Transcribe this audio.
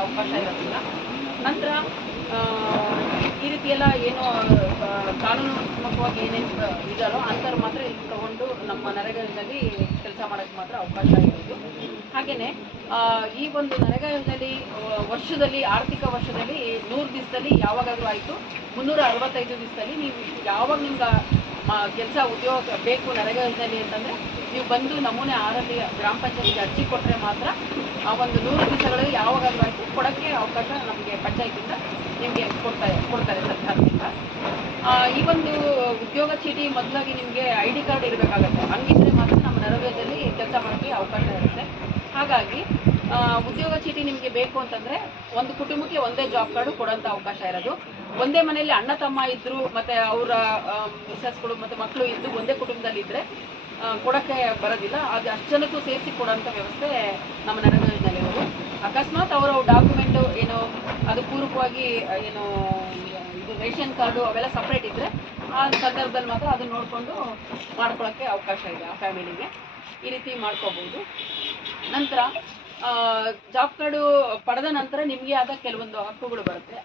ಅವಕಾಶ ಇರೋದಿಲ್ಲ. ನಂತರ ಈ ರೀತಿ ಎಲ್ಲ ಏನು ಕಾನೂನಾತ್ಮಕವಾಗಿ ಏನೇನು ಇದಾರೋ ಅಂಥವ್ರು ಮಾತ್ರ ಇಲ್ಲಿ ತಗೊಂಡು ನಮ್ಮ ನರೇಗಾದಲ್ಲಿ ಕೆಲಸ ಮಾಡೋಕ್ಕೆ ಮಾತ್ರ ಅವಕಾಶ ಇರೋದು. ಹಾಗೆಯೇ ಈ ಒಂದು ನರೇಗಾ ಯೋಜನೆಯಲ್ಲಿ ವರ್ಷದಲ್ಲಿ ಆರ್ಥಿಕ ವರ್ಷದಲ್ಲಿ 100 ದಿವಸದಲ್ಲಿ ಯಾವಾಗಾದರೂ ಆಯಿತು, 365 ದಿವಸದಲ್ಲಿ ನೀವು ಯಾವಾಗ ನಿಮ್ಗೆ ಕೆಲಸ ಉದ್ಯೋಗ ಬೇಕು ನರೇಗಾ ಯೋಜನೆಯಲ್ಲಿ ಅಂತಂದರೆ ನೀವು ಬಂದು ನಮೂನೆ 6ರಲ್ಲಿ ಗ್ರಾಮ ಪಂಚಾಯತಿಗೆ ಅರ್ಜಿ ಕೊಟ್ಟರೆ ಮಾತ್ರ ಆ ಒಂದು 100 ದಿವಸಗಳಲ್ಲಿ ಯಾವಾಗಾದರೂ ಆಯಿತು ಕೊಡೋಕ್ಕೆ ಅವಕಾಶ ನಮಗೆ ಪಂಚಾಯತಿಂದ ನಿಮಗೆ ಕೊಡ್ತಾರೆ ಸರ್ಕಾರದಿಂದ. ಈ ಒಂದು ಉದ್ಯೋಗ ಚೀಟಿ ಮೊದಲಾಗಿ ನಿಮಗೆ ID ಕಾರ್ಡ್ ಇರಬೇಕಾಗತ್ತೆ. ಹಂಗಿದ್ರೆ ಮಾತ್ರ ನಮ್ಮ ನರೇಗಾದಲ್ಲಿ ಕೆಲಸ ಮಾಡೋಕ್ಕೆ ಅವಕಾಶ ಇರುತ್ತೆ. ಹಾಗಾಗಿ ಉದ್ಯೋಗ ಚೀಟಿ ನಿಮಗೆ ಬೇಕು ಅಂತಂದರೆ ಒಂದು ಕುಟುಂಬಕ್ಕೆ ಒಂದೇ ಜಾಬ್ ಕಾರ್ಡು ಕೊಡೋಂಥ ಅವಕಾಶ ಇರೋದು. ಒಂದೇ ಮನೆಯಲ್ಲಿ ಅಣ್ಣ ತಮ್ಮ ಇದ್ದರು ಮತ್ತು ಅವರ ಮಿಸಸ್ಗಳು ಮತ್ತು ಮಕ್ಕಳು ಇದ್ದು ಒಂದೇ ಕುಟುಂಬದಲ್ಲಿದ್ದರೆ ಕೊಡೋಕ್ಕೆ ಬರೋದಿಲ್ಲ. ಅದು ಅಷ್ಟು ಜನಕ್ಕೂ ಸೇರಿಸಿ ಕೊಡೋಂಥ ವ್ಯವಸ್ಥೆ ನಮ್ಮ ನರೇಗಾ ಯೋಜನೆಯಲ್ಲಿರೋದು. ಅಕಸ್ಮಾತ್ ಅವರ ಡಾಕ್ಯುಮೆಂಟು ಏನು ಅದು ಪೂರ್ವಕವಾಗಿ ಏನು ಇದು ರೇಷನ್ ಕಾರ್ಡು ಅವೆಲ್ಲ ಸಪ್ರೇಟ್ ಇದ್ದರೆ ಆ ಸಂದರ್ಭದಲ್ಲಿ ಮಾತ್ರ ಅದನ್ನು ನೋಡಿಕೊಂಡು ಮಾಡ್ಕೊಳ್ಳೋಕ್ಕೆ ಅವಕಾಶ ಇದೆ ಆ ಫ್ಯಾಮಿಲಿಗೆ. ಈ ರೀತಿ ಮಾಡ್ಕೋಬೋದು. ನಂತರ ಜಾಬ್ ಕಾರ್ಡು ಪಡೆದ ನಂತರ ನಿಮಗೆ ಆದ ಕೆಲವೊಂದು ಹಕ್ಕುಗಳು ಬರುತ್ತೆ.